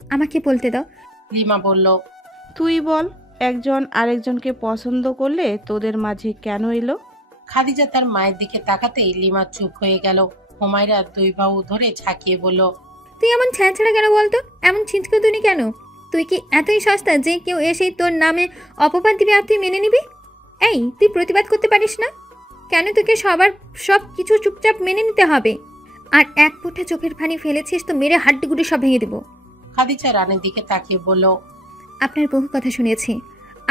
আমাকে বলতে দাও। লিমা বলল। তুই বল, একজন আরেকজনকে পছন্দ করলে তোদের মাঝে কেন এলো? খাদিজা তার মায়ের দিকে তাকাতেই লিমা চুপ হয়ে গেল। হুমায়রা দুই বাহু ধরে ঝাঁকিয়ে বলল, তুই এমন ছ্যাঁচড়া কেন বলতো? এমন ছিঁচকে তুনি কেন? তুই কি এতই সস্তা যে কেউ এসেই তোর নামে অপবাদ দিবি আর তুই মেনে নিবি? এই, তুই প্রতিবাদ করতে পারিস না কেন? তোকে সবার সব কিছু চুপচাপ মেনে নিতে হবে? আর এক মুঠে চোখের পানি ফেলেছিস তো মেরে হাড্ডিগুড়ি সব ভেঙে দেবো। খাদিজা রানীর দিকে তাকিয়ে বলল, আপনার বহু কথা শুনেছি,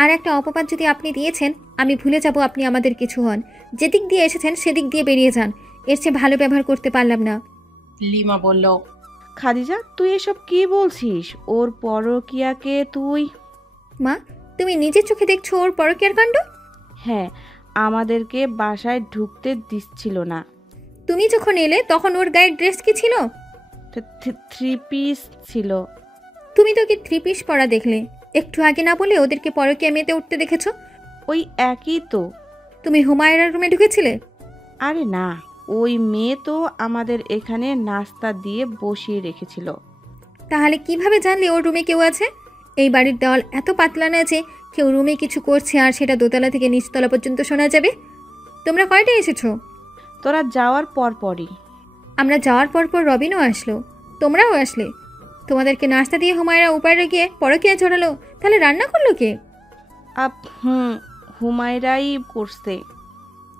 আর একটা অপবাদ যদি আপনি দিয়েছেন আমি ভুলে যাব আপনি আমাদের কিছু হন। যেদিক দিয়ে এসেছেন সেদিক দিয়ে বেরিয়ে যান। এর চেয়ে ভালো ব্যবহার করতে পারলাম না। লিমা বলল, খাদিজা, তুই এসব কি বলছিস? ওর পরকিয়াকে তুই... মা, তুমি নিজের চোখে দেখছো ওর পরকীয়ার কাণ্ড? হ্যাঁ, আমাদেরকে বাসায় ঢুকতে দিচ্ছিল না। তুমি যখন এলে তখন ওর গায়ের ড্রেস কি ছিল? থ্রি পিস ছিল। তুমি তো কি থ্রি পিস পরা দেখলে? একটু আগে না বলে ওদেরকে পরকীয়া মেতে উঠতে দেখেছো? ওই একই তো। তুমি হুমায়রার রুমে ঢুকেছিলে? আরে না, ওই মেয়ে তো আমাদের এখানে নাস্তা দিয়ে বসিয়ে রেখেছিল। তাহলে কিভাবে জানলে ওর রুমে কেউ আছে? এই বাড়ির দেওয়াল এত পাতলা না যে কেউ রুমে কিছু করছে আর সেটা দোতলা থেকে নিচতলা পর্যন্ত শোনা যাবে। তোমরা কয়টা এসেছো? তোরা যাওয়ার পরই। আমরা যাওয়ার পর রবিনও আসলো, তোমরাও আসলে। তোমাদেরকে নাস্তা দিয়ে হুমায়রা উপায়ে গিয়ে পরকীয়া ছড়ালো, তাহলে রান্না করলো কে? হুমায়রাই করছে।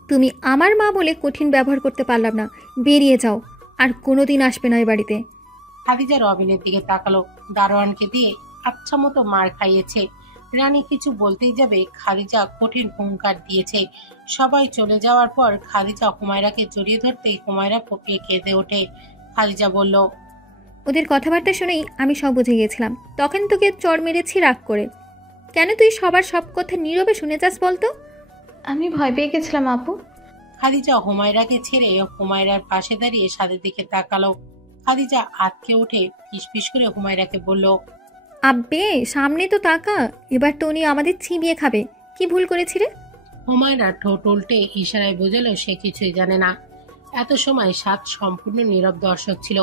তুমি আমার মা বলে কঠিন ব্যবহার করতে পারলাম না। বেরিয়ে যাও, আর কোনোদিন আসবে না এই বাড়িতে। খাদিজা রবিনের দিকে তাকালো। দারোয়ানকে দিয়ে আচ্ছা মতো মার খাইয়েছে। রানী কিছু বলতেই যাবে, খাদিজা কঠিন হুঙ্কার দিয়েছে। সবাই চলে যাওয়ার পর খাদিজা হুমায়রাকে জড়িয়ে ধরতেই হুমায়রা ফকিয়ে কেঁদে ওঠে। খাদিজা বলল, ওদের কথাবার্তা শুনেই আমি সব বুঝে গিয়েছিলাম। তখন তোকে চড় মেরেছি রাগ করে। কেন তুই সবার সব কথা নীরবে শুনে যাস বলতো? আমি ভয় পেয়ে গেছিলাম আপু। খাদিজা হুমায়রাকে ছেড়ে হুমায়রার পাশে দাঁড়িয়ে সাদের দিকে তাকালো। খাদিজা আঁতকে উঠে ফিসফিস করে হুমায়রাকে বলল, আব্বে, সামনে তো তাকা। এবার তো উনি আমাদের ছিবিয়ে খাবে। কি ভুল করেছি রে? হুমায়রা ঠোঁট উল্টে ইশারায় বোঝালো সে কিছুই জানে না। এত সময় সাত সম্পূর্ণ নীরব দর্শক ছিল।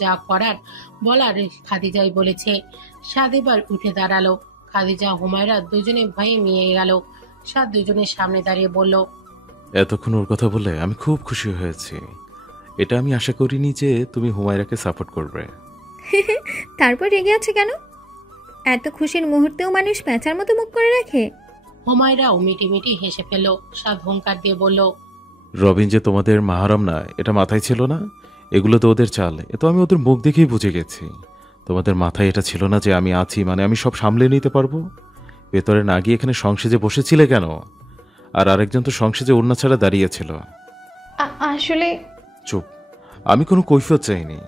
যা করার বলার খাদিজাই বলেছে। সাদ এবার উঠে দাঁড়ালো। খাদিজা হুমায়রা দুজনে ভয়ে মিয়ে গেল। সাদ দুজনের সামনে দাঁড়িয়ে বলল, এতক্ষণ ওর কথা বলে আমি খুব খুশি হয়েছি। এটা আমি আশা করিনি যে তুমি হুমায়রাকে সাপোর্ট করবে। তারপর রেগে আছে কেন? এত খুশির মুহূর্তেও মানুষ প্যাঁচার মতো মুখ করে রাখে? হুমায়রাও মিটি হেসে ফেলল। সাদ হুঙ্কার দিয়ে বলল, রবিন যে তোমাদের মাহারাম না এটা মাথায় ছিল না? এগুলো তো ওদের চাল। এ তো আমি ওদের মুখ দেখেই বুঝে গেছি। তোমাদের মাথায় এটা ছিল না যে আমি আছি মানে আমি সব সামলে নিতে পারবো? ভেতরে না গিয়ে এখানে সংসেজে বসেছিলে কেন? আর আরেকজন তো সংসেজে ওড়না ছাড়া দাঁড়িয়েছিল। আসলে চুপ। আমি কোনো কৈফিয়ত চাইনি।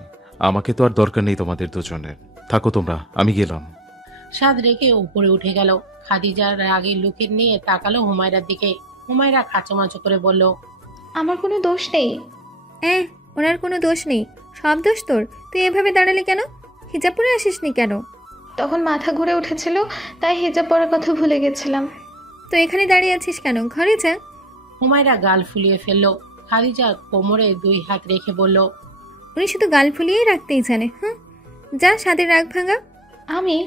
আমাকে তো আর দরকার নেই তোমাদের দুজনের। থাকো তোমরা, আমি গেলাম। সাদ রেগে উপরে উঠে গেল। খাদিজার রাগে লুকের নিয়ে তাকালো হুমায়রার দিকে। হুমায়রা খাঁচোমাচো করে বলল, আমার কোনো দোষ নেই। ওনার কোনো দোষ নেই, সব দোষ তোর। তুই এভাবে দাঁড়ালি কেন? হিজাব পরে আসিসনি কেন? তখন মাথা ঘুরে উঠেছিল, তাই হিজাব পরার কথা ভুলে গেছিলাম। তো এখানে দাঁড়িয়ে আছিস কেন? ঘরে যা। হুমায়রা গাল ফুলিয়ে ফেলল। খাদিজা কোমরে দুই হাত রেখে বলল, উনি শুধু গাল ফুলিয়েই রাখতেই জানে। যা, সাদের রাগ ভাঙা। আমি?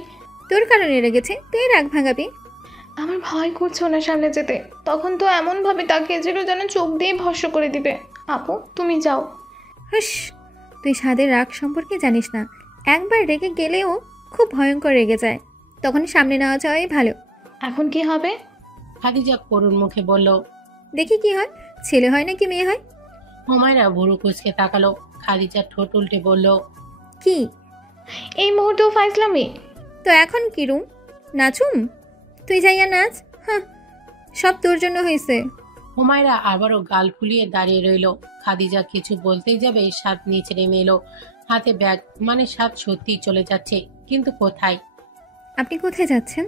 তোর কারণে রেগেছে, তুই রাগ ভাঙাবি। আমার ভয় করছে ওনার সামনে যেতে। তখন তো এমনভাবে তাকিয়েছিল যেন চোখ দিয়ে ভস্ম করে দিবে। আপু, তুমি যাও। হুস, তুই সাদের রাগ সম্পর্কে জানিস না। একবার রেগে গেলেও খুব ভয়ঙ্কর রেগে যায়। তখন সামনে নেওয়া যাওয়াই ভালো। এখন কি হবে? খাদিজা করুণ মুখে বলল, দেখি কি হয়, ছেলে হয় নাকি মেয়ে হয়। হুমায়রা ভুরু কুচকে তাকালো। খাদিজা ঠোঁট উল্টে বলল, কি? এই মুহূর্তেও ফাইজলামি? তো এখন কি রুম নাচুম? তুই যাইয়া নাচ। সব তোর জন্য হয়েছে। হুমায়রা আবারও গাল ফুলিয়ে দাঁড়িয়ে রইল। খাদিজা কিছু বলতেই যাবে, সাদ নিচে নেমে এলো। হাতে ব্যাগ, মানে সাদ সত্যিই চলে যাচ্ছে, কিন্তু কোথায়? আপনি কোথায় যাচ্ছেন?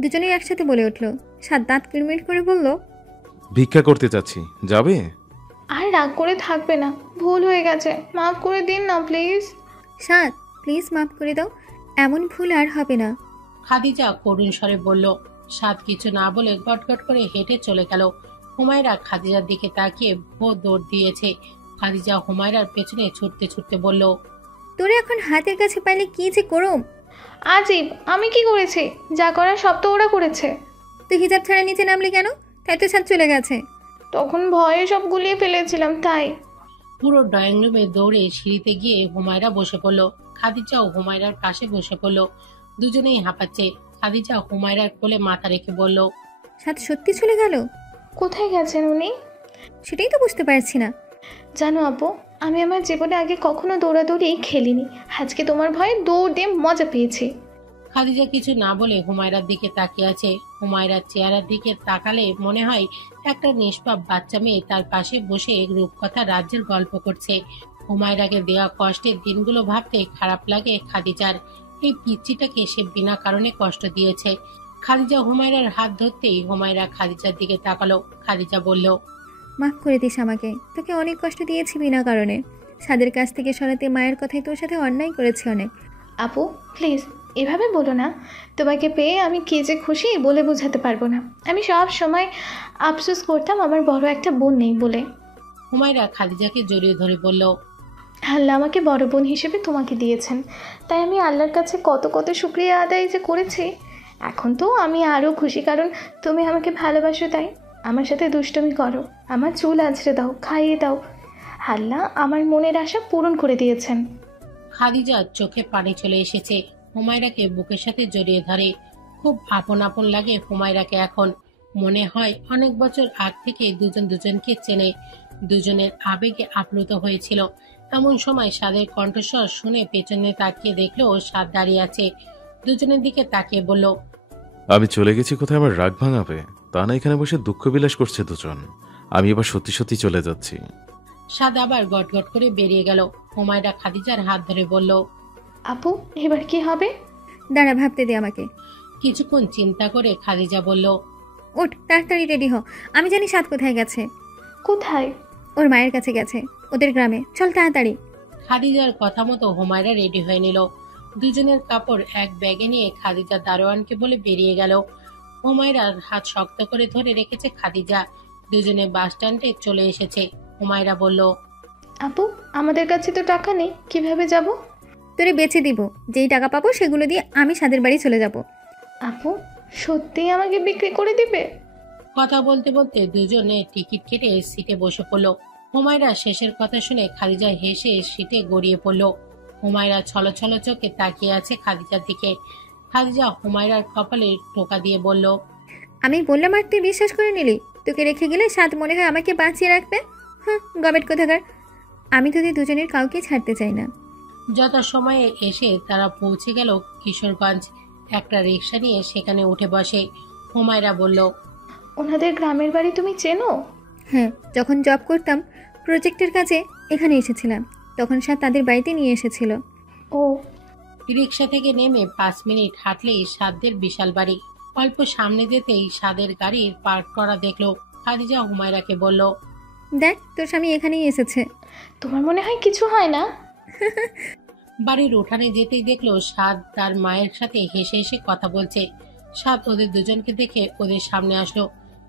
দুজনেই একসাথে বলে উঠলো। সাত দাঁত কিরমির করে বলল, ভিক্ষা করতে চাচ্ছি, যাবে? আর রাগ করে থাকবে না, ভুল হয়ে গেছে, মাফ করে দিন না প্লিজ। সাত, প্লিজ মাফ করে দাও, এমন ভুল আর হবে না। খাদিজা করুণ স্বরে বলল। সাদ কিছু না বলে গটগট করে হেঁটে চলে গেল। হুমায়রা খাদিজার দিকে তাকিয়ে ভোর দৌড় দিয়েছে। খাদিজা হুমায়রার পেছনে ছুটতে ছুটতে বলল, তোরে এখন হাতের কাছে পাইলে কি যে করম। আজিব, আমি কি করেছি? যা করার সব তো ওরা করেছে। তুই হিজাব ছাড়া নিচে নামলি কেন? তাই তো ছাদ চলে গেছে। তখন ভয়ে সব গুলিয়ে ফেলেছিলাম তাই। পুরো ড্রয়িং রুমে দৌড়ে সিঁড়িতে গিয়ে হুমায়রা বসে পড়ল। খাদিজাও হুমায়রার পাশে বসে পড়ল। দুজনেই হাঁপাচ্ছে। খাদিজা হুমায়রার কোলে মাথা রেখে বলল, ছাদ সত্যি চলে গেল? কোথায় গেছেন উনি? সেটাই তো বুঝতে পারছি না। জানো আপু, আমি আমার জীবনে আগে কখনো দৌড়াদৌড়ি খেলিনি। আজকে তোমার ভয়ে দৌড় দিয়ে মজা পেয়েছি। খাদিজা কিছু না বলে হুমায়রার দিকে তাকিয়ে আছে। হুমায়রার চেহারার দিকে তাকালে মনে হয় একটা নিষ্পাপ বাচ্চা মেয়ে তার পাশে বসে রূপকথা রাজ্যের গল্প করছে। হুমায়রাকে দেওয়া কষ্টের দিনগুলো ভাবতে খারাপ লাগে খাদিজার। এই পিচ্চিটাকে সে বিনা কারণে কষ্ট দিয়েছে। খাদিজা হুমায়রার হাত ধরতেই হুমায়রা খাদিজার দিকে তাকালো। খাদিজা বলল, মাফ করে দিস আমাকে, তোকে অনেক কষ্ট দিয়েছি বিনা কারণে। ছাদের কাছ থেকে সরাতে মায়ের কথাই তোর সাথে অন্যায় করেছি অনেক। আপু প্লিজ এভাবে বলো না। তোমাকে পেয়ে আমি কি যে খুশি বলে বোঝাতে পারবো না। আমি সব সময় আফসোস করতাম আমার বড় একটা বোন নেই বলে। হুমায়রা খাদিজাকে জড়িয়ে ধরে বলল, আল্লাহ আমাকে বড় বোন হিসেবে তোমাকে দিয়েছেন, তাই আমি আল্লাহর কাছে কত কত শুকরিয়া আদায় যে করেছি। এখন তো আমি আরও খুশি, কারণ তুমি আমাকে ভালোবাসো। তাই আমার সাথে দুষ্টুমি করো, আমার চুল আঁচড়ে দাও, খাইয়ে দাও। আল্লাহ আমার মনের আশা পূরণ করে দিয়েছেন। খাদিজার চোখে পানি চলে এসেছে। হুমায়রাকে বুকের সাথে জড়িয়ে ধরে। খুব আপন আপন লাগে হুমায়রাকে এখন। মনে হয় অনেক বছর আগ থেকে দুজন দুজনকে চেনে। দুজনের আবেগে আপ্লুত হয়েছিল। এমন সময় সাদের কণ্ঠস্বর শুনে পেছনে তাকিয়ে দেখলো সাদ দাঁড়িয়ে আছে। দুজনের দিকে তাকিয়ে বলল, আমি চলে গেছি কোথায় আমার রাগ ভাঙাবে? তা না, এখানে বসে দুঃখ বিলাস করছে দুজন। আমি এবার সত্যি সত্যি চলে যাচ্ছি। সাদ আবার গটগট করে বেরিয়ে গেল। হুমায়রা খাদিজার হাত ধরে বলল, আপু এবার কি হবে? দাঁড়া, ভাবতে দে আমাকে। কিছুক্ষণ চিন্তা করে খাদিজা বলল, ওঠ, তাড়াতাড়ি রেডি হ। আমি জানি সাদ কোথায় গেছে। কোথায়? ওর মায়ের কাছে গেছে, ওদের গ্রামে। চল তাড়াতাড়ি। খাদিজার কথা মতো হুমায়রা রেডি হয়ে নিল। দুজনের কাপড় এক ব্যাগে নিয়ে খাদিজা দারোয়ানকে বলে বেরিয়ে গেল। হুমায়রার হাত শক্ত করে ধরে রেখেছে খাদিজা। দুজনে বাস স্ট্যান্ডে চলে এসেছে। হুমায়রা বলল, আপু আমাদের কাছে তো টাকা নেই, কিভাবে যাব? তোরে বেচে দিব, যেই টাকা পাবো সেগুলো দিয়ে আমি সাদের বাড়ি চলে যাব। আপু সত্যিই আমাকে বিক্রি করে দিবে? কথা বলতে বলতে দুজনে টিকিট কেটে সিটে বসে পড়ল। হুমায়রা শেষের কথা শুনে খাদিজা হেসে সিটে গড়িয়ে পড়ল। হুমায়রা ছলছল চোখে তাকিয়ে আছে খাদিজার দিকে। খাদিজা হুমায়রার কপালে টোকা দিয়ে বলল, আমি বললাম আর তুই বিশ্বাস করে নিলি? তোকে রেখে গেলে সাদ মনে হয় আমাকে বাঁচিয়ে রাখবে। হ্যাঁ, গবেট কোথাকার। আমি তোদের দুজনের কাউকে ছাড়তে চাই না। যথাসময়ে এসে তারা পৌঁছে গেল কিশোরগঞ্জ। একটা রিক্সা নিয়ে সেখানে উঠে বসে। হুমায়রা বলল, ওনাদের গ্রামের বাড়ি তুমি চেনো? হ্যাঁ, যখন জব করতাম প্রজেক্টের কাজে এখানে এসেছিলাম, তখন সাদ তাদের বাড়িতে নিয়ে এসেছিল। ও রিক্সা থেকে নেমে 5 মিনিট হাঁটলেই সাদের বিশাল বাড়ি। অল্প সামনে যেতেই সাদের গাড়ির পার্ক করা দেখলো। খাদিজা হুমায়রাকে বলল, দেখ, তোর স্বামী এখানেই এসেছে। তোমার মনে হয় কিছু হয় না? বাড়ির উঠানে যেতেই দেখলো সাদ তার মায়ের সাথে হেসে হেসে কথা বলছে। সাদ ওদের দুজনকে দেখে ওদের সামনে আসলো।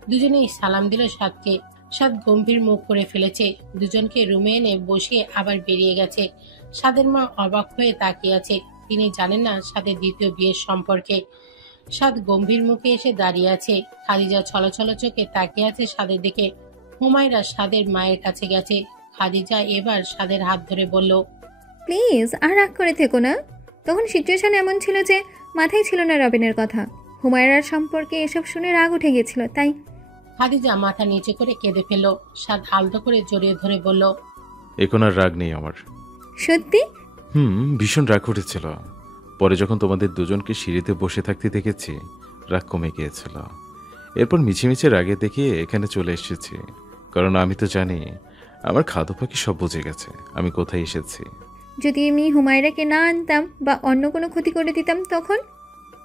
দুজনেই সালাম দিল সাদকে। সাদ গম্ভীর মুখ করে ফেলেছে। দুজনকে রুমে এনে বসিয়ে আবার বেরিয়ে গেছে। সাদের মা অবাক হয়ে তাকিয়ে আছে। তিনি জানেন না সাদের দ্বিতীয় বিয়ের সম্পর্কে। সাদ গম্ভীর মুখে এসে দাঁড়িয়ে আছে। খাদিজা ছলছল চোখে তাকিয়ে আছে সাদের দিকে। হুমায়রা সাদের মায়ের কাছে গেছে। খাদিজা এবার সাদের হাত ধরে বলল, প্লিজ আর রাগ করে থেকো না। তখন সিচুয়েশন এমন ছিল যে মাথায় ছিল না রবিনের কথা। হুমায়রার সম্পর্কে এসব শুনে রাগ উঠে গেছিল, তাই। খাদিজা মাথা নিচে করে কেঁদে ফেলল। সাদ আলতো করে জড়িয়ে ধরে বলল, এখন আর রাগ নেই আমার। সত্যি? ভীষণ রাগ উঠেছিল। পরে যখন তোমাদের দুজনকে সিঁড়িতে বসে থাকতে দেখেছি, রাগ কমে গিয়েছিল। এরপর মিছিমিছি রাগে দেখিয়ে এখানে চলে এসেছি, কারণ আমি তো জানি আমার খাদ্য পাখি সব বুঝে গেছে আমি কোথায় এসেছি। যদি আমি হুমায়রাকে না আনতাম বা অন্য কোনো ক্ষতি করে দিতাম তখন?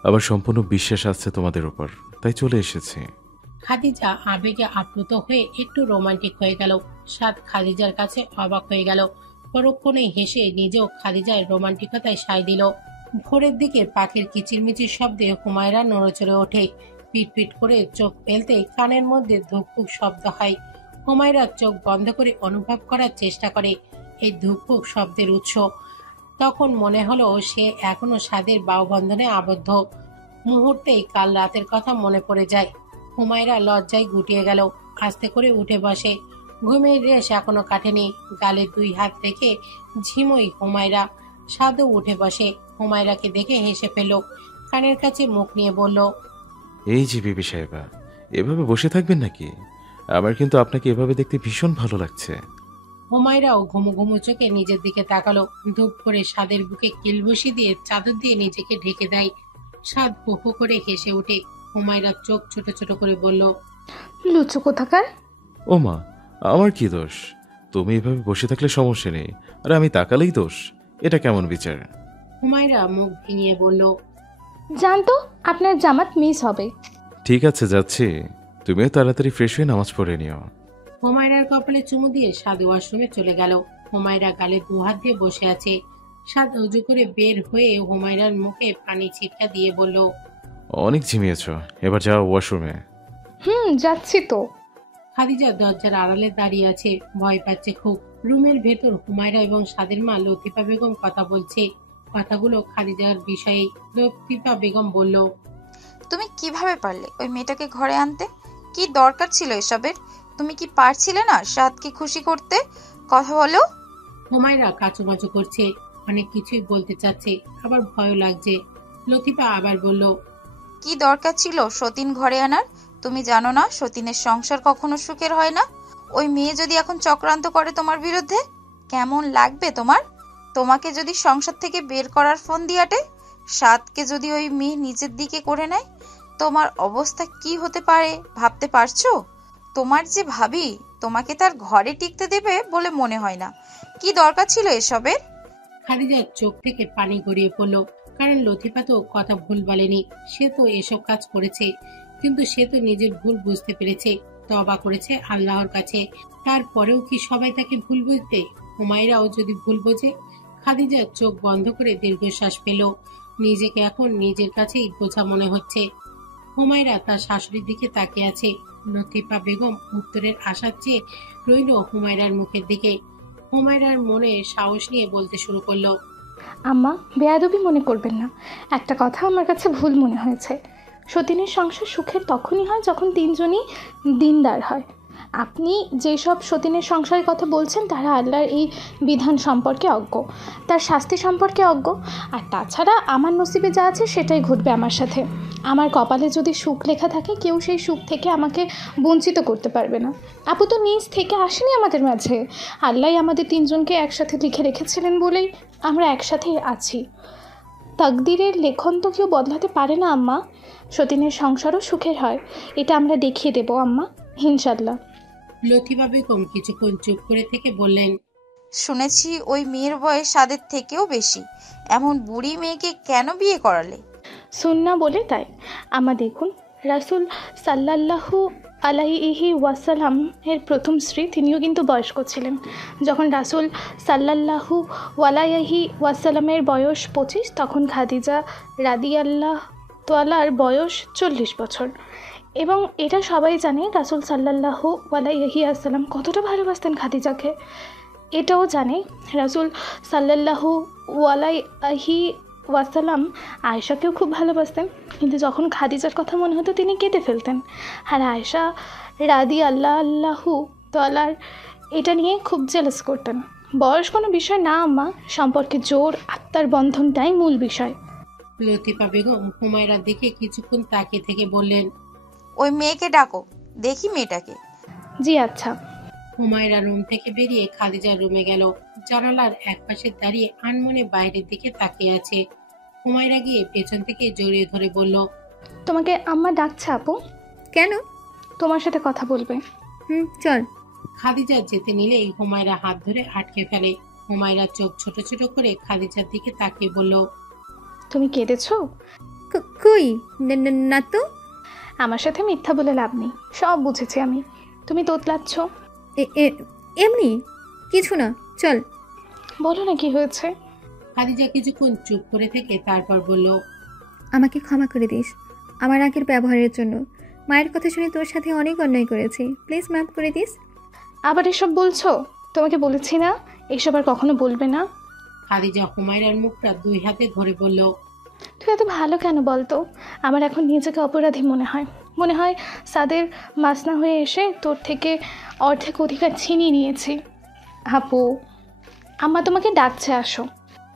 আবার সম্পূর্ণ বিশ্বাস আছে তোমাদের উপর, তাই চলে এসেছি। খাদিজা আবেগে আপ্লুত হয়ে একটু রোমান্টিক হয়ে গেল। সাদ খাদিজার কাছে অবাক হয়ে গেল। পরক্ষণে হেসে নিজেও খাদিজার রোমান্টিকতায় সায় দিল। ভোরের দিকে পাখির কিচিরমিচির শব্দে হুমায়রা নড়েচড়ে ওঠে। পিট পিট করে চোখ মেলতে কানের মধ্যে ধুকপুক শব্দ হয়। হুমায়রা চোখ বন্ধ করে অনুভব করার চেষ্টা করে এই ধুকপুক শব্দের উৎস। তখন মনে হলো সে এখনো স্বাদের বাহুবন্ধনে আবদ্ধ। মুহূর্তেই কাল রাতের কথা মনে পড়ে যায়। হুমায়রা লজ্জায় গুটিয়ে গেল, আস্তে করে উঠে বসে। ঘুমের রেশ এখনো কাটেনি। গালে 2 হাত রেখে ঝিমুই হুমায়রা। সাদও উঠে বসে, হুমায়রাকে দেখে হেসে ফেলল, কানের কাছে মুখ নিয়ে বলল, এই যে বিবি সাহেবা, এভাবে বসে থাকবেন নাকি? আমার কিন্তু আপনাকে এভাবে দেখতে ভীষণ ভালো লাগছে। হুমায়রাও ঘুমু ঘুমু চোখে নিজের দিকে তাকালো। ধূপ করে সাদের বুকে কিল বসিয়ে দিয়ে চাদর দিয়ে নিজেকে ঢেকে দেয়। সাদ হু হু করে হেসে ওঠে। হুমায়রা চোখ ছোট ছোট করে বলল, লুচু কোথাকার। ও মা, আমার কি দোষ? তুমি এভাবে বসে থাকলে সমস্যা নেই, আর আমি তাকালেই দোষ? এটা কেমন বিচার? হুমায়রা মুখ ভেঙিয়ে বলল, জানতো আপনার জামাত মিস হবে। ঠিক আছে, যাচ্ছি। তুমিও তাড়াতাড়ি ফ্রেশ হয়ে নামাজ পড়ে নিও। হুমায়রার কপালে চুমু দিয়ে সাদ ওয়াশরুমে চলে গেল। হুমায়রা গালে 2 হাত দিয়ে বসে আছে। সাদ উজু করে বের হয়ে হুমায়রার মুখে পানি ছিটকা দিয়ে বলল, অনেক ঝিমিয়েছ, এবার যাও ওয়াশরুমে। যাচ্ছি তো। খাদিজা দরজার আড়ালে দাঁড়িয়ে আছে, ভয় পাচ্ছে খুব। রুমের ভেতর হুমায়রা এবং সাদের মা লতিফা বেগম কথা বলছে। কথাগুলো খাদিজার বিষয়ে। লতিফা বেগম বলল, তুমি কিভাবে পারলে ওই মেয়েটাকে ঘরে আনতে? কি দরকার ছিল এসবের? তুমি কি পারছিলে না সাদকে খুশি করতে? কথা বলো। হুমায়রা কাচুমাচু করছে, অনেক কিছুই বলতে চাচ্ছে, আবার ভয়ও লাগছে। লতিফা আবার বলল, কি দরকার ছিল সতীন ঘরে আনার? তুমি জানো না সতীনের সংসার কখনো সুখের হয় না? ওই মেয়ে যদি এখন চক্রান্ত করে তোমার বিরুদ্ধে, কেমন লাগবে তোমার? তোমাকে যদি সংসার থেকে বের করার ফোন দিয়াটে, সাদকে যদি ওই মেয়ে নিজের দিকে করে নেয়, তোমার অবস্থা কি হতে পারে ভাবতে পারছো? তোমার যে ভাবি, তোমাকে তার ঘরে টিকতে দেবে বলে মনে হয় না। কি দরকার ছিল এসবের? খাদিজার চোখ থেকে পানি গড়িয়ে পড়ল, কারণ লতিফা তো কথা ভুল বলেনি। সে তো এসব কাজ করেছে, কিন্তু সে তো নিজের ভুল বুঝতে পেরেছে, তওবা করেছে আল্লাহর কাছে। তারপরেও কি সবাই তাকে ভুল বুঝবে? হুমায়রাও যদি ভুল বোঝে? খাদিজার চোখ বন্ধ করে দীর্ঘশ্বাস পেল। নিজেকে এখন নিজের কাছেই বোঝা মনে হচ্ছে। হুমায়রা তার শাশুড়ির দিকে তাকিয়ে আছে। লতিফা বেগম উত্তরের আশা চেয়ে রইল হুমায়রার মুখের দিকে। হুমায়রার মনে সাহস নিয়ে বলতে শুরু করলো, আম্মা, বেয়াদবি মনে করবেন না। একটা কথা আমার কাছে ভুল মনে হয়েছে। সতীনের সংসার সুখের তখনই হয় যখন 3 জনই দিনদার হয়। আপনি যেসব সতীনের সংসারের কথা বলছেন তারা আল্লাহর এই বিধান সম্পর্কে অজ্ঞ, তার শাস্তি সম্পর্কে অজ্ঞ। আর তাছাড়া আমার নসিবে যা আছে সেটাই ঘটবে আমার সাথে। আমার কপালে যদি সুখ লেখা থাকে, কেউ সেই সুখ থেকে আমাকে বঞ্চিত করতে পারবে না। আপু তো নিজ থেকে আসেনি আমাদের মাঝে। আল্লাহ আমাদের 3 জনকে একসাথে লিখে রেখেছিলেন বলেই আমরা একসাথেই আছি। তাকদিরের লেখন তো কেউ বদলাতে পারে না আম্মা। সতীনের সংসারও সুখের হয়, এটা আমরা দেখিয়ে দেবো আম্মা, ইনশাল্লাহ। লতিফা বেগম কিছুক্ষণ চুপ করে থেকে বললেন, শুনেছি ওই মেয়ের বয়স সাদের থেকেও বেশি। এমন বুড়ি মেয়েকে কেন বিয়ে করালে? সুন্না বলে তাই। আম্মা দেখুন, রাসূল সাল্লাল্লাহু আলাইহি ওয়াসাল্লাম এর প্রথম স্ত্রী, তিনিও কিন্তু বয়স্ক ছিলেন। যখন রাসূল সাল্লাল্লাহু আলাইহি ওয়াসাল্লামের বয়স 25, তখন খাদিজা রাদিয়াল্লাহু তাআলার বয়স 40 বছর। এবং এটা সবাই জানে রাসূল সাল্লাল্লাহু আলাইহি ওয়াসাল্লাম কতটা ভালোবাসতেন খাদিজাকে। এটাও জানে রাসূল সাল্লাল্লাহু আলাইহি ওয়াসাল্লাম আয়েশাকেও খুব ভালোবাসতেন, কিন্তু যখন খাদিজার কথা মনে হতো তিনি কেঁদে ফেলতেন। আর আয়েশা রাদিয়াল্লাহু তাআলার এটা নিয়ে খুব জেলাস করতেন। বয়স কোনো বিষয় না আম্মা, সম্পর্কে জোর আত্মার বন্ধনটাই মূল বিষয়। লতিফা বেগম হুমায়রার দিকে কিছুক্ষণ তাকিয়ে থেকে বললেন, ওই মেয়েকে ডাকো, দেখি মেয়েটাকে। জি আচ্ছা। হুমায়রা রুম থেকে বেরিয়ে খাদিজার রুমে গেল। জানালার একপাশে দাঁড়িয়ে আনমনে বাইরের দিকে তাকিয়ে আছে। হুমায়রা গিয়ে পেছন থেকে জড়িয়ে ধরে বলল, তোমাকে আম্মা ডাকছে আপু, কেন? তোমার সাথে কথা বলবে। চল। খাদিজা যেতে নিলেই হুমায়রা হাত ধরে আটকে ফেলে। হুমায়রা চোখ ছোট ছোট করে খাদিজার দিকে তাকিয়ে বলল, তুমি কেঁদেছো? কই না তো। আমার সাথে মিথ্যা বলে লাভ নেই, সব বুঝেছি আমি। তুমি তোতলাচ্ছ। এমনি কিছু না, চল। বলো না কি হয়েছে। খাদিজা কিছুক্ষণ চুপ করে থেকে তারপর বলল, আমাকে ক্ষমা করে দিস আমার আগের ব্যবহারের জন্য। মায়ের কথা শুনে তোর সাথে অনেক অন্যায় করেছি, প্লিজ মাফ করে দিস। আবার এসব বলছো? তোমাকে বলেছি না এসব আর কখনো বলবে না। খাদিজা হুমায়রার মুখটা দুই হাতে ধরে বলল, তুই এত ভালো কেন বলতো? আমার এখন নিজেকে অপরাধী মনে হয়। মনে হয় সাদের মাসনা হয়ে এসে তোর থেকে অর্ধেক অধিকার ছিনিয়ে নিয়েছি। আপু, আম্মা তোমাকে ডাকছে, আসো।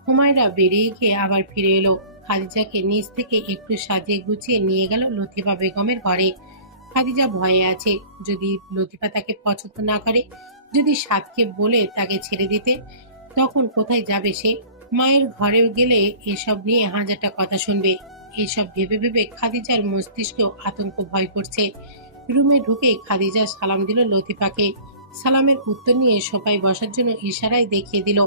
হুমায়রা বেরিয়ে গিয়ে আবার ফিরে এলো। খাদিজাকে নিচ থেকে একটু সাজিয়ে গুছিয়ে নিয়ে গেল লতিফা বেগমের ঘরে। খাদিজা ভয়ে আছে, যদি লতিফা তাকে পছন্দ না করে, যদি সাদকে বলে তাকে ছেড়ে দিতে, তখন কোথায় যাবে সে? মায়ের ঘরেও গেলে এসব নিয়ে হাজারটা কথা শুনবে। এসব ভেবে ভেবে খাদিজার মস্তিষ্কেও আতঙ্ক ভয় করছে। রুমে ঢুকে খাদিজা সালাম দিল লতিফাকে। সালামের উত্তর নিয়ে সোফায় বসার জন্য ইশারায় দেখিয়ে দিল।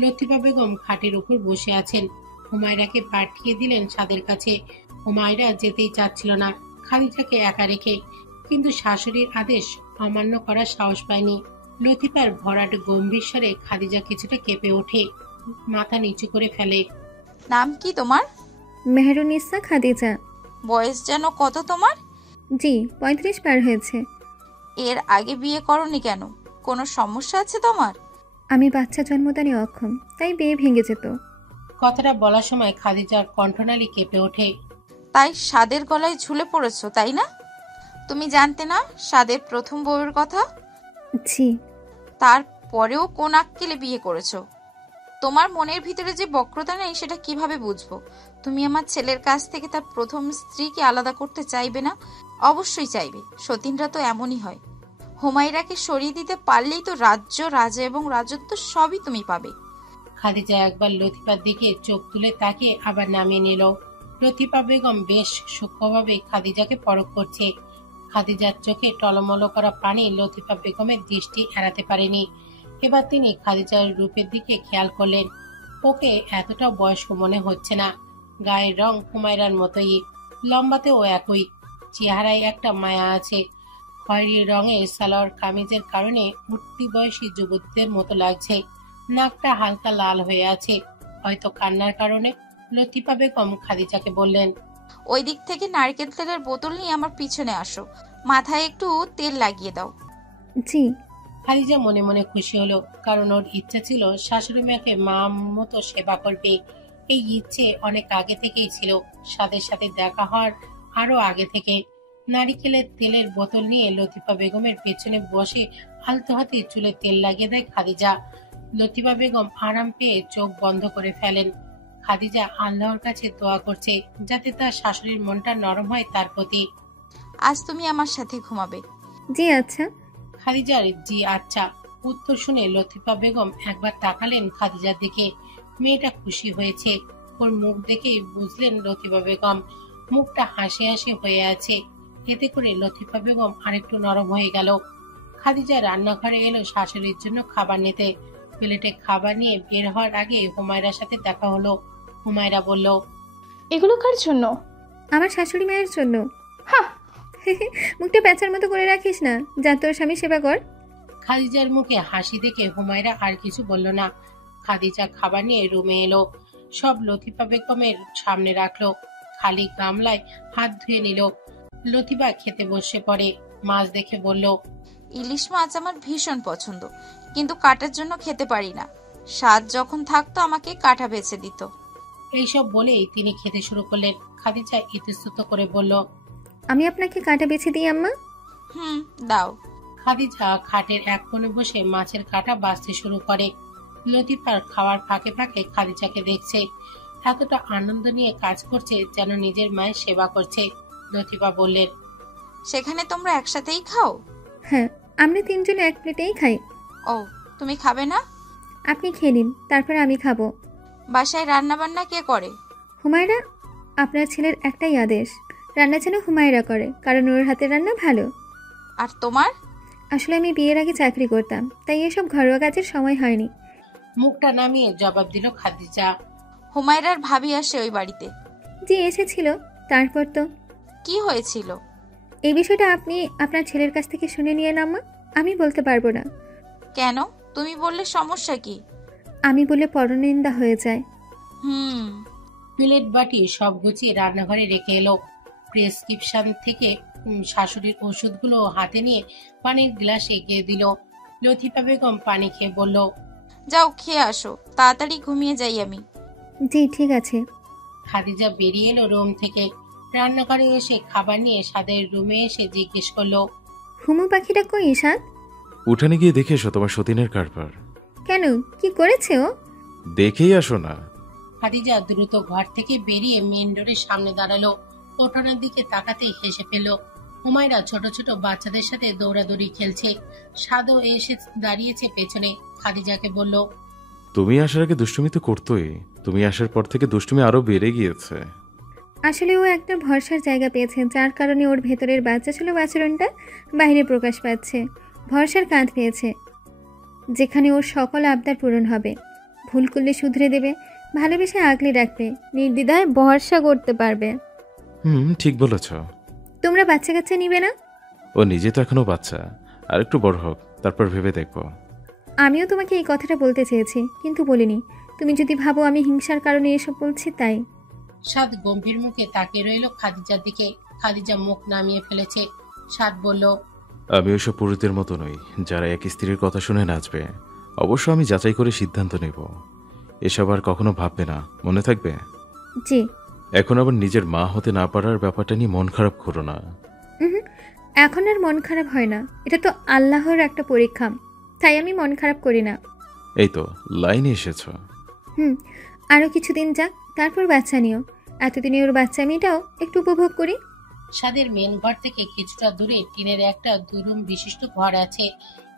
লতিফা বেগম খাটের উপর বসে আছেন। হুমায়রাকে পাঠিয়ে দিলেন সাদের কাছে। হুমায়রা যেতেই চাচ্ছিল না খাদিজাকে একা রেখে, কিন্তু শাশুড়ির আদেশ অমান্য করার সাহস পায়নি। লতিফার ভরাট গম্ভীর স্বরে খাদিজা কিছুটা কেঁপে ওঠে, মাথা নিচু করে ফেলে। নাম কি তোমার? মেহেরুনিসা খাদিজা। বয়স যেন কত তোমার? জি, 35 পার হয়েছে। এর আগে বিয়ে করনি কেন? কোনো সমস্যা আছে তোমার? আমি বাচ্চা জন্মদানে অক্ষম, তাই বিয়ে ভেঙে যেত। কথাটা বলার সময় খাদিজার কণ্ঠনালী কেঁপে ওঠে। তাই সাদের গলায় ঝুলে পড়েছো, তাই না? তুমি জানতে না সাদের প্রথম বউয়ের কথা? জি। তারপরেও কোন আক্কেলে বিয়ে করেছো? তোমার মনের ভিতরে যে বক্রতা নেই সেটা কিভাবে বুঝবো? তুমি আমার ছেলের কাছ থেকে তার প্রথম স্ত্রীকে আলাদা করতে চাইবে না? অবশ্যই চাইবে, সতীনরা তো এমনই হয়। হুমায়রাকে সরিয়ে দিতে পারলেই তো রাজ্য, রাজা এবং রাজত্ব সবই তুমি পাবে। খাদিজা একবার লতিফার দিকে চোখ তুলে তাকিয়ে আবার নামিয়ে নিল। লতিফা বেগম বেশ সূক্ষ্মভাবে খাদিজাকে পরখ করছে। খাদিজার চোখে টলমল করা পানি লতিফা বেগমের দৃষ্টি এড়াতে পারেনি। এবার তিনি খাদিজার রূপের দিকে খেয়াল করলেন। ওকে এতটা বয়স্ক মনে হচ্ছে না। গায়ের রং হুমায়রার মতোই, লম্বাতেও একই, চেহারায় একটা মায়া আছে। খয়েরি রঙের সালোয়ার কামিজের কারণে উঠতি বয়সী যুবতীদের মতো লাগছে। নাকটা হালকা লাল হয়ে আছে, হয়তো কান্নার কারণে। লতিফা বেগম খাদিজাকে বললেন, ওই দিক থেকে নারকেল তেলের বোতল নিয়ে আমার পিছনে আসো, মাথায় একটু তেল লাগিয়ে দাও। জি। খাদিজা মনে মনে খুশি হলো, কারণ ওর ইচ্ছা ছিল শাশুড়ি মাকে মা মতো সেবা করবে। এই ইচ্ছে অনেক আগে থেকেই ছিল, সাদের সাথে দেখা হওয়ার আরো আগে থেকে। নারিকেলের তেলের বোতল নিয়ে লতিফা বেগমের পেছনে বসে আলতো হাতে চুলে তেল লাগিয়ে দেয় খাদিজা। লতিফা বেগম আরাম পেয়ে চোখ বন্ধ করে ফেলেন। খাদিজা আল্লাহর কাছে দোয়া করছে যাতে তার শাশুড়ির মনটা নরম হয় তার প্রতি। আজ তুমি আমার সাথে ঘুমাবে। জি আচ্ছা। খাদিজার জি আচ্ছা উত্তর শুনে লতিফা বেগম একবার তাকালেন খাদিজার দিকে। মেয়েটা খুশি হয়েছে। ওর মুখ দেখেই বুঝলেন লতিফা বেগম। মুখটা হাসি হাসি হয়ে আছে। এতে করে লতিফা বেগম আরেকটু নরম হয়ে গেল। খাদিজা রান্নাঘরে এলো শাশুড়ির জন্য খাবার নিতে। প্লেটে খাবার নিয়ে বের হওয়ার আগে হুমায়রার সাথে দেখা হলো। হুমায়রা বলল, এগুলো কার জন্য? আমার শাশুড়ি মায়ের জন্য। হ্যাঁ। মুখটা প্যাঁচার মতো করে রাখিস না, যা তোর স্বামী সেবা কর। খাদিজার মুখে হাসি দেখে হুমায়রা আর কিছু বলল না। খাদিজা খাবার নিয়ে রুমে এলো, সব লতিফা বেগমের সামনে রাখলো। খালি গামলায় হাত ধুয়ে নিল। লতিফা খেতে বসে পড়ে। মাছ দেখে বলল, ইলিশ মাছ আমার ভীষণ পছন্দ, কিন্তু কাটার জন্য খেতে পারি না। স্বাদ যখন থাকতো আমাকে কাটা বেছে দিত। এইসব বলেই তিনি খেতে শুরু করলেন। খাদিজা ইতস্তত করে বলল, আমি আপনাকে কাটা বেছে দিই আম্মা। দাও। খাদিজা খাটের এক কোণে বসে মাছের কাঁটা বাছতে শুরু করে। লতিফার খাওয়ার ফাঁকে ফাঁকে খাদিজাকে দেখছে। এতটা আনন্দ নিয়ে কাজ করছে যেন নিজের মায়ের সেবা করছে। লতিফা বললেন, সেখানে তোমরা একসাথেই খাও? হ্যাঁ, আমরা তিনজনে এক প্লেটেই খাই। ও, তুমি খাবে না? আপনি খেয়ে নিন, তারপর আমি খাবো। বাসায় রান্না বান্না কে করে? হুমায়রা, আপনার ছেলের একটাই আদেশ, রান্না যেন হুমায়রা করে, কারণ ওর হাতের রান্না ভালো। আর তোমার? আসলে আমি বিয়ের আগে চাকরি করতাম, তাই এসব ঘরোয়া কাজের সময় হয়নি। মুখটা নামিয়ে জবাব দিল খাদিজা। হুমায়রার ভাবি আসে ওই বাড়িতে? জি এসেছিল। তারপর তো কি হয়েছিল? এই বিষয়টা আপনি আপনার ছেলের কাছ থেকে শুনে নিয়ে আম্মা, আমি বলতে পারবো না। কেন? তুমি বললে সমস্যা কি? আমি বলে পরনিন্দা হয়ে যায়। প্লেট বাটি সব গুছিয়ে রান্নাঘরে রেখে এলো। প্রেসক্রিপশন থেকে শাশুড়ির ওষুধগুলো হাতে নিয়ে পানির গ্লাসে এগিয়ে দিল। লতিফা বেগম পানি খেয়ে বলল, যাও খেয়ে আসো, তাড়াতাড়ি ঘুমিয়ে যাই আমি। জি ঠিক আছে। খাদিজা বেরিয়ে এলো রুম থেকে। রান্নাঘরে এসে খাবার নিয়ে সাদের রুমে এসে জিজ্ঞেস করলো, হুমু পাখিটা কই ঈশান? উঠানে গিয়ে দেখে এসো তোমার সতীনের কারবার। কেন, কি করেছে ও? দেখেই আসো না। খাদিজা দ্রুত ঘর থেকে বেরিয়ে মেইন ডোরের সামনে দাঁড়ালো। উঠোনের দিকে তাকাতেই হেসে ফেলল। হুমায়রা ছোট ছোট বাচ্চাদের সাথে দৌড়াদৌড়ি খেলছে। সাদও এসে দাঁড়িয়েছে পেছনে। খাদিজাকে বলল, তুমি আসার আগে দুষ্টুমি তো করতোই, তুমি আসার পর থেকে দুষ্টুমি আরো বেড়ে গিয়েছে। আসলে ও একটা ভরসার জায়গা পেয়েছে, যার কারণে ওর ভেতরের বাচ্চা ছিল আচরণটা বাইরে প্রকাশ পাচ্ছে। ভরসার কাঁধ পেয়েছে, যেখানে ওর সকল আবদার পূরণ হবে। ভুল করলে শুধরে দেবে, ভালোবেসে আগলে রাখবে, নির্দ্বিধায় ভরসা করতে পারবে। ঠিক বলেছ। তোমরা বাচ্চা কাচ্চা নিবে না? ও নিজে তো এখনো বাচ্চা, আর একটু বড় হোক, তারপর ভেবে দেখবো। আমিও তোমাকে এই কথাটা বলতে চেয়েছি, কিন্তু বলিনি। তুমি যদি ভাবো আমি হিংসার কারণে এসব বলছি তাই। সাদ গম্ভীর মুখে তাকিয়ে রইল খাদিজার দিকে। খাদিজা মুখ নামিয়ে ফেলেছে। সাদ বলল, আমি ওইসব পুরুষদের মতো নই যারা এক স্ত্রীর কথা শুনে নাচবে। অবশ্য আমি যাচাই করে সিদ্ধান্ত নেব। এসব আর কখনো ভাববে না, মনে থাকবে? জি। এখন আবার নিজের মা হতে না পারার ব্যাপারটা নিয়ে মন খারাপ করো না। এখন আর মন খারাপ হয় না, এটা তো আল্লাহর একটা পরীক্ষা, তাই আমি মন খারাপ করি না। এই তো লাইনে এসেছ। আরও কিছুদিন যাক, তারপর বাচ্চা নিও। এতদিনে ওর বাচ্চা মেয়েটাও একটু উপভোগ করি। সাদের মেন ঘর থেকে কিছুটা দূরে টিনের একটা দুরুম বিশিষ্ট ঘর আছে।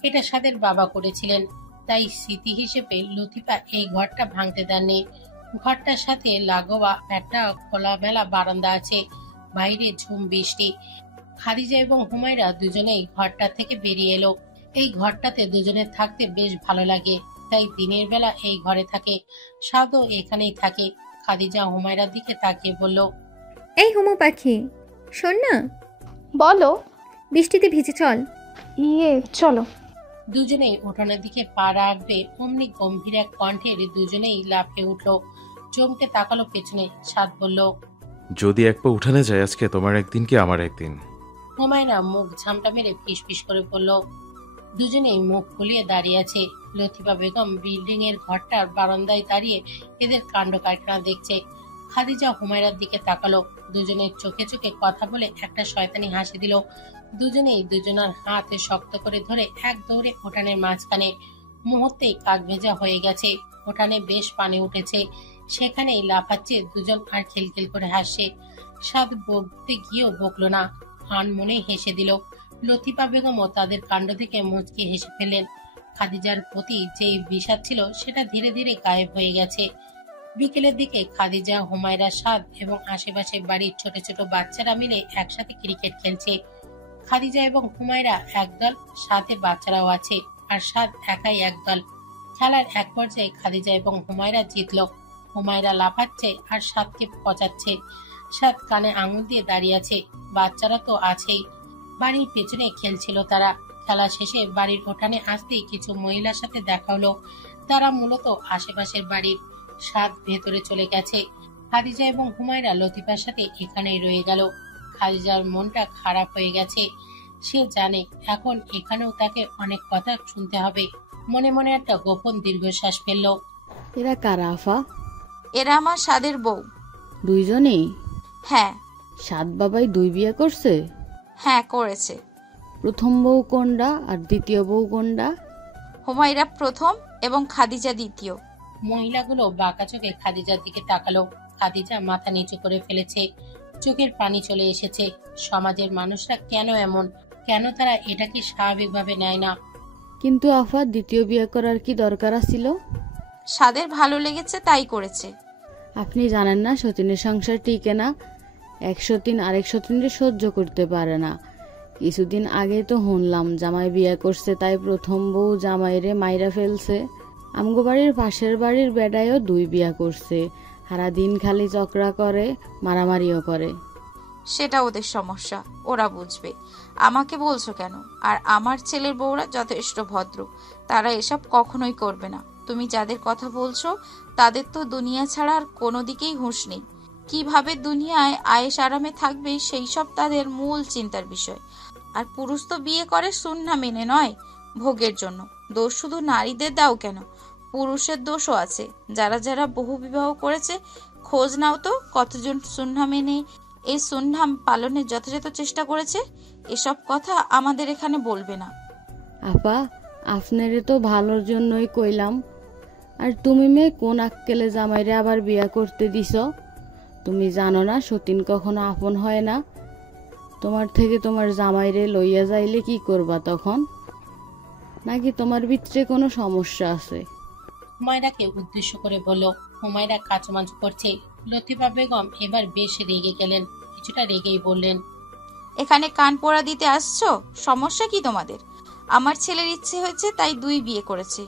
এটা সাদের বাবা করেছিলেন, তাই স্মৃতি হিসেবে লতিফা এই ঘরটা ভাঙতে দেননি। ঘরটার সাথে লাগোয়া একটা খোলামেলা বারান্দা আছে, বাইরে ঝুম বৃষ্টি। খাদিজা এবং হুমায়রা দুজনেই ঘরটা থেকে বেরিয়ে এলো। এই ঘরটাতে দুজনে থাকতে বেশ ভালো লাগে, তাই দিনের বেলা এই ঘরে থাকে। সাদও এখানেই থাকে। খাদিজা হুমায়রার দিকে তাকিয়ে বলল, এই হুমু পাখি, শোন না, বলো। বৃষ্টিতে ভিজে চল। চলো। দুজনেই উঠোনের দিকে পা রাখবে অমনি গম্ভীর এক কণ্ঠের দুজনেই লাফিয়ে উঠল। চমকে তাকালো পেছনে। সাদ বলল, যদি এক পা উঠানে যায় আজকে তোমার একদিন কি আমার একদিন। হুমায়রা মুখ ঝামটা মেরে ফিস করে বলল। দুজনেই মুখ খুলিয়ে দাঁড়িয়ে আছে। লতিফা বেগম বিল্ডিং এর ঘরটার বারান্দায় দাঁড়িয়ে এদের কাণ্ড কারখানা দেখছে। খাদিজা হুমায়রার দিকে তাকালো। দুজনের চোখে চোখে কথা বলে একটা শয়তানি হাসি দিল। দুজনেই দুজনের হাতে শক্ত করে ধরে এক দৌড়ে উঠানের মাঝখানে। মুহূর্তেই কাক ভেজা হয়ে গেছে। উঠানে বেশ পানি উঠেছে, সেখানেই লাফাচ্ছে দুজন আর খিলখিল করে হাসছে। সাদ বকতে গিয়েও বকলো না, আনমনে হেসে দিল। লতিফা বেগমও তাদের কাণ্ড থেকে মুচকি হেসে ফেললেন। খাদিজার প্রতি যে বিষাদ ছিল সেটা ধীরে ধীরে গায়েব হয়ে গেছে। বিকেলের দিকে খাদিজা, হুমায়রা, সাদ এবং আশেপাশে বাড়ির ছোট ছোট বাচ্চারা মিলে একসাথে ক্রিকেট খেলছে। খাদিজা এবং হুমায়রা একদল, সাথে বাচ্চারাও আছে, আর সাদ একাই একদল। খেলার এক পর্যায়ে খাদিজা এবং হুমায়রা জিতল। হুমায়রা লাফাচ্ছে আর সাদকে পচাচ্ছে। সাদ কানে আঙুল দিয়ে দাঁড়িয়ে আছে। বাচ্চারা তো আছেই। বাড়ির পেছনে খেলছিল তারা। খেলা শেষে বাড়ির উঠানে আসতেই কিছু মহিলার সাথে দেখা হলো। তারা মূলত আশেপাশের বাড়ির। সাদ ভেতরে চলে গেছে। খাদিজা এবং হুমায়রা লতিফার সাথে এখানেই রয়ে গেল। খাদিজার মনটা খারাপ হয়ে গেছে। সে জানে এখন এখানেও তাকে অনেক কথা শুনতে হবে। মনে মনে একটা গোপন দীর্ঘশ্বাস ফেলল। এরা কারা আফা? এরা আমার সাদের বউ। দুইজনেই? হ্যাঁ। সাত বাবাই দুই বিয়ে করছে? হ্যাঁ করেছে। প্রথম বউ কোনটা আর দ্বিতীয় বউ কোনটা? হুমায়রা প্রথম এবং খাদিজা দ্বিতীয়। মহিলাগুলো বাঁকা চোখে খাদিজার দিকে তাকালো। খাদিজা মাথা নিচু করে ফেলেছে। চোখের পানি চলে এসেছে। সমাজের মানুষরা কেন এমন? কেন তারা এটাকে স্বাভাবিকভাবে নেয় না? কিন্তু আফা, দ্বিতীয় বিয়ে করার কি দরকার ছিল? সাদের ভালো লেগেছে তাই করেছে। আপনি জানেন না সতীনের সংসার টিকে না। এক সতীন আরেক সতীনকে সহ্য করতে পারে না। কিছুদিন আগে তো শুনলাম জামাই বিয়ে করছে, তাই প্রথম বউ জামাইরে মাইরা ফেলছে। আমগো বাড়ির পাশের বাড়ির বেডায়ও দুই বিয়া করছে। সারাদিন খালি চক্রা করে, মারামারিও করে। সেটা ওদের সমস্যা, ওরা বুঝবে। আমাকে বলছো কেন? আর আমার ছেলের বউরা যথেষ্ট ভদ্র, তারা এসব কখনোই করবে না। তুমি যাদের কথা বলছো তাদের তো দুনিয়া ছাড়া আর কোনো দিকেই হুঁশ নেই। কিভাবে দুনিয়ায় আয়েশ আরামে থাকবে সেই সব তাদের মূল চিন্তার বিষয়। আর পুরুষ তো বিয়ে করে সুন্নাহ মেনে নয়, ভোগের জন্য। দোষ শুধু নারীদের দাও কেন, পুরুষের দোষও আছে। যারা যারা বহু বিবাহ করেছে খোঁজ নাও তো, কতজন সুন্নাহ মেনে এই সুন্নাহ পালনের যথাযথ চেষ্টা করেছে। এসব কথা আমাদের এখানে বলবে না। আপা, আপনারে তো ভালোর জন্যই কইলাম। আর তুমি মেয়ে কোন আক্কেলে জামাইরে আবার বিয়া করতে দিছ? তুমি জানো না সতীন কখনো আপন হয় না? তোমার থেকে তোমার জামাইরে লইয়া যাইলে কি করবা তখন? নাকি তোমার ভিতরে কোনো সমস্যা আছে? হুমায়রাকে উদ্দেশ্য করে বলল। হুমায়রা কাচুমাচু করছে। লতিফা বেগম এবার বেশ রেগে গেলেন, কিছুটা রেগেই বললেন, এখানে কান পোড়া দিতে আসছো? সমস্যা কি তোমাদের? আমার ছেলের ইচ্ছে হয়েছে তাই 2 বিয়ে করেছে।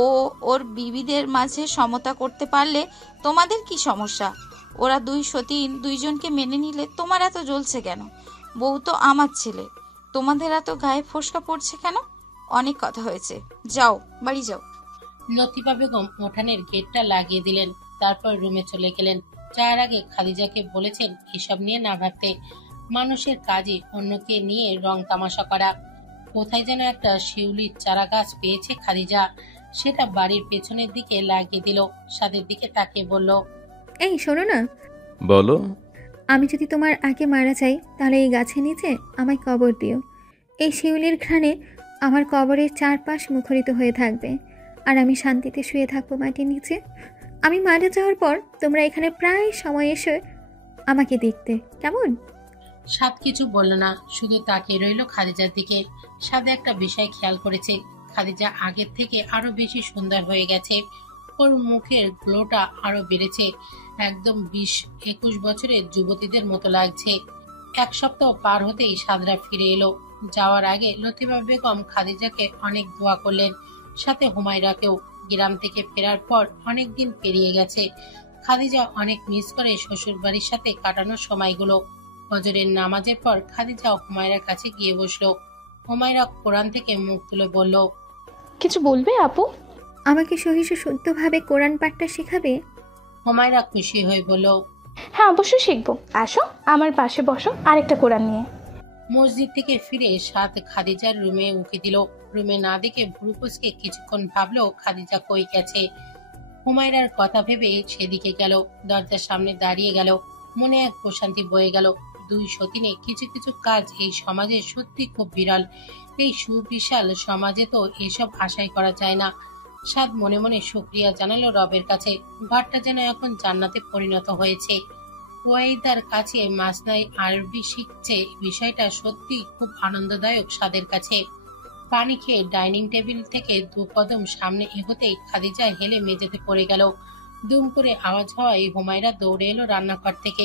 ও ওর বিবিদের মাঝে সমতা করতে পারলে তোমাদের কি সমস্যা? ওরা 2 সতীন 2 জনকে মেনে নিলে তোমার এত জ্বলছে কেন? বউ তো আমার ছেলে, তোমাদের এত গায়ে ফোসকা পড়ছে কেন? অনেক কথা হয়েছে, যাও বাড়ি যাও। লতিফা বেগম উঠানের গেটটা লাগিয়ে দিলেন, তারপর রুমে চলে গেলেন। যাওয়ার আগে খাদিজাকে বলেছেন এসব নিয়ে না ভাবতে। মানুষের কাজে অন্যকে নিয়ে রং তামাশা করা। কোথায় যেন একটা শিউলির চারা গাছ পেয়েছে খাদিজা, সেটা বাড়ির পেছনের দিকে লাগিয়ে দিল। সাদের দিকে তাকিয়ে বলল, এই শোনো না, বলো। আমি যদি তোমার আগে মারা যাই তাহলে এই গাছের নিচে আমায় কবর দিও। এই শিউলির ঘ্রাণে আমার কবরের চারপাশ মুখরিত হয়ে থাকবে, আর আমি শান্তিতে শুয়ে থাকবো মাটির নিচে। আমি মারা যাওয়ার পর তোমরা এখানে প্রায় সময় এসে আমাকে দেখতে, কেমন? সাদ কিছু বলল না, শুধু তাকিয়ে রইল খাদিজার দিকে। সাদে একটা বিষয় খেয়াল করেছে, খাদিজা আগের থেকে আরো বেশি সুন্দর হয়ে গেছে। ওর মুখের গ্লোটা আরো বেড়েছে, একদম 20-21 বছরের যুবতীদের মতো লাগছে। 1 সপ্তাহ পার হতেই সাদরা ফিরে এলো। যাওয়ার আগে লতিফা বেগম খাদিজাকে অনেক দোয়া করলেন, সাথে হুমায়রাকেও। গ্রাম থেকে ফেরার পর অনেক দিন পেরিয়ে গেছে। খাদিজা অনেক মিস করে শ্বশুর বাড়ির সাথে কাটানোর সময়গুলো। ফজরের নামাজের পর খাদিজা হুমায়রার কাছে গিয়ে বসলো। হুমায়রা কোরআন থেকে মুখ তুলে বলল, কিছু বলবে আপু? আমাকে সহিষ্ণু শুদ্ধভাবে কোরআন পাঠটা শেখাবে? হুমায়রা খুশি হয়ে বলল, হ্যাঁ অবশ্যই শিখবো। আসো আমার পাশে বসো, আরেকটা কোরআন নিয়ে। মসজিদ থেকে ফিরে সাথ খাদিজার রুমে উকি দিল। রুমে না দেখে ভুরু কুঁচকে কিছুক্ষণ ভাবলো খাদিজা কই গেছে। হুমায়রার কথা ভেবে সেদিকে গেল, দরজার সামনে দাঁড়িয়ে গেল। মনে এক প্রশান্তি বয়ে গেল। 2 সতীনে কিছু কিছু কাজ এই সমাজে সত্যি খুব বিরল। এই সুবিশাল সমাজে তো এসব আশাই করা যায় না। সাদ মনে মনে শুকরিয়া জানালো রবের কাছে। ঘরটা যেন এখন জান্নাতে পরিণত হয়েছে। ওয়াইদার কাছে মাসনাই আরবি শিখছে, বিষয়টা সত্যি খুব আনন্দদায়ক সাদের কাছে। পানি খেয়ে ডাইনিং টেবিল থেকে 2 কদম সামনে এগোতেই খাদিজা হেলে মেঝেতে পড়ে গেল। দুম করে আওয়াজ হওয়ায় হুমায়রা দৌড়ে এলো রান্নাঘর থেকে।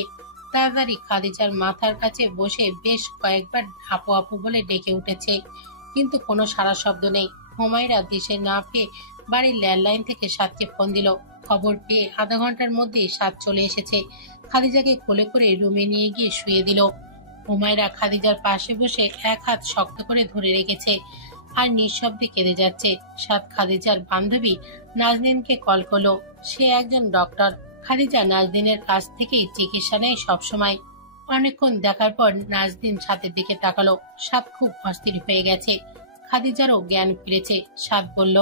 তাড়াতাড়ি খাদিজার মাথার কাছে বসে বেশ কয়েকবার আপু আপু বলে ডেকে উঠেছে, কিন্তু কোনো সাড়া শব্দ নেই। হুমায়রা দিশে না পেয়ে বাড়ির ল্যান্ডলাইন থেকে সাদকে ফোন দিল। খবর পেয়ে আধা ঘন্টার মধ্যেই সাদ চলে এসেছে। খাদিজাকে কোলে করে রুমে নিয়ে গিয়ে শুয়ে দিল। হুমায়রা খাদিজার পাশে বসে এক হাত শক্ত করে ধরে রেখেছে আর নিঃশব্দে কেঁদে যাচ্ছে। সাদ খাদিজার বান্ধবী নাজনীনকে কল করলো। সে একজন ডক্টর। খাদিজা নাজনীনের কাছ থেকেই চিকিৎসা নেয় সবসময়। অনেকক্ষণ দেখার পর নাজনীন সাদের দিকে তাকালো। সাদ খুব অস্থির হয়ে গেছে। খাদিজারও জ্ঞান ফিরেছে। সাদ বলল,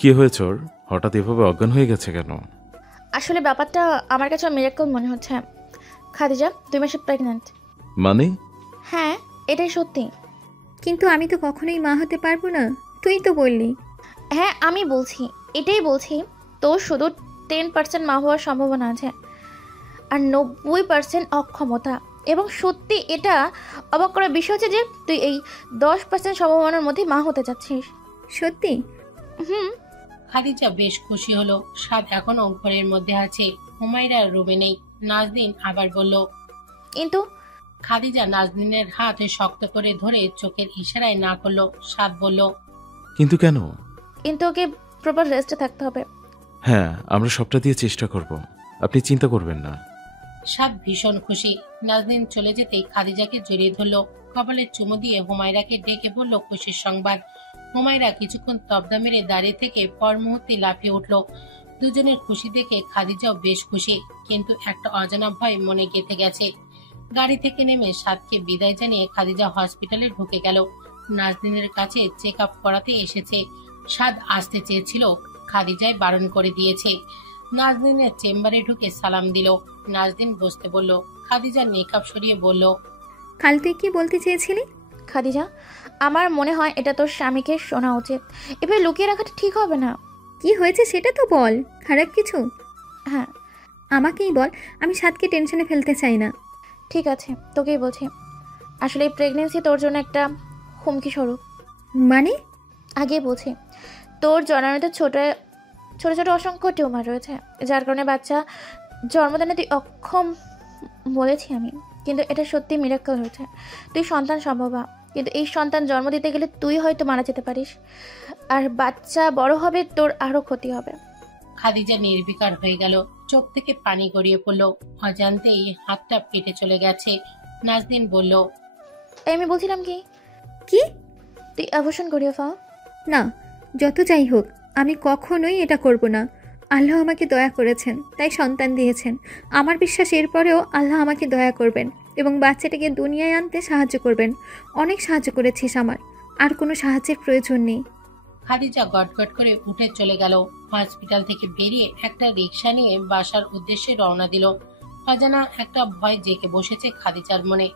কি হয়েছে ওর? হঠাৎ এভাবে অজ্ঞান হয়ে গেছে কেন? আসলে ব্যাপারটা আমার কাছে মিরাক্কেল মনে হচ্ছে। খাদিজা 2 মাসে প্রেগন্যান্ট। মানে? হ্যাঁ, এটাই সত্যি। কিন্তু আমি তো কখনোই মা হতে পারবো না, তুই তো বললি। হ্যাঁ আমি বলছি, এটাই বলছি। তোর শুধু 10% মা হওয়ার সম্ভাবনা আছে, আর 90% অক্ষমতা। এবং সত্যি এটা অবাক করার বিষয় হচ্ছে যে তুই এই 10% সম্ভাবনার মধ্যে মা হতে যাচ্ছিস। সত্যি? হুম। খাদিজা বেশ খুশি হলো। সাদ এখনো ঘরের মধ্যে আছে, হুমায়রা রুমে নেই। নাজনীন আবার বলল, কিন্তু খাদিজা নাজনীনের হাত শক্ত করে ধরে চোখের ইশারায় না করলো। সাদ বলল, কিন্তু কেন? কিন্তু ওকে প্রপার রেস্টে থাকতে হবে। হ্যাঁ, আমরা সবটা দিয়ে চেষ্টা করব, আপনি চিন্তা করবেন না। সাদ ভীষণ খুশি। নাজনীন চলে যেতেই খাদিজাকে জড়িয়ে ধরলো। কপালে চুমু দিয়ে হুমায়রাকে ডেকে বলল খুশির সংবাদ। হুমায়রা কিছুক্ষণ তবদা মেরে দাঁড়িয়ে থেকে পর মুহূর্তে লাফিয়ে উঠল। দুজনের খুশি দেখে খাদিজাও বেশ খুশি, কিন্তু একটা অজানা ভয় মনে গেঁথে গেছে। গাড়ি থেকে নেমে সাদকে বিদায় জানিয়ে খাদিজা হসপিটালে ঢুকে গেল। নাজনীনের কাছে চেক আপ করাতে এসেছে। সাদ আসতে চেয়েছিল, খাদিজাই বারণ করে দিয়েছে। নাজনীনের চেম্বারে ঢুকে সালাম দিল। নাজনীন বসতে বলল। খাদিজা মেকআপ সরিয়ে বলল, কাল তুই কি বলতে চেয়েছিলি? খাদিজা, আমার মনে হয় এটা তোর স্বামীকে শোনা উচিত। এবার লুকিয়ে রাখাটা ঠিক হবে না। কি হয়েছে সেটা তো বল। খারাপ কিছু? হ্যাঁ। আমাকেই বল, আমি সাদকে টেনশনে ফেলতে চাই না। ঠিক আছে, তোকেই বলছি। আসলে এই প্রেগনেন্সি তোর জন্য একটা হুমকি স্বরূপ। মানে? আগে বলছি, তোর জননীতে ছোট ছোট ছোট অসংখ্য টিউমার রয়েছে, যার কারণে বাচ্চা জন্মদানে তুই অক্ষম বলেছি আমি, কিন্তু এটা সত্যি মিরাক্কেল হয়েছে। তুই সন্তান সম্ভবা, কিন্তু এই সন্তান জন্ম দিতে গেলে তুই হয়তো মারা যেতে পারিস, আর বাচ্চা বড় হবে, তোর আরও ক্ষতি হবে। খাদিজা নির্বিকার হয়ে গেল। চোখ থেকে পানি গড়িয়ে পড়ল। অজান্তেই হাতটা পেটে চলে গেছে। নাজনীন বলল, তাই আমি বলছিলাম কি, কি? তুই অবসান করিয়ে ফা। না, যত যাই হোক আমি কখনোই এটা করব না। আল্লাহ আমাকে দয়া করেছেন, তাই সন্তান দিয়েছেন। আমার বিশ্বাস এরপরেও আল্লাহ আমাকে দয়া করবেন এবং বাচ্চাটাকে দুনিয়ায় আনতে সাহায্য করবেন। অনেক সাহায্য করেছিস আমার, আর কোনো সাহায্যের প্রয়োজন নেই। খাদিজা গটগট করে উঠে চলে গেল। হসপিটাল থেকে বেরিয়ে একটা রিক্সা নিয়ে বাসার উদ্দেশ্যে রওনা দিল। অজানা একটা ভয় জেগে বসেছে খাদিজার মনে।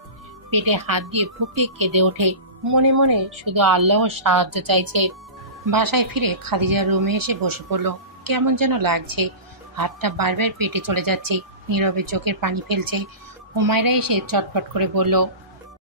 পেটে হাত দিয়ে ফুঁপিয়ে কেঁদে ওঠে। মনে মনে শুধু আল্লাহর সাহায্য চাইছে। বাসায় ফিরে খাদিজার রুমে এসে বসে পড়ল। কেমন যেন লাগছে, হাতটা বারবার পেটে চলে যাচ্ছে। নীরবে চোখের পানি ফেলছে। হুমায়রা এসে চটপট করে বলল,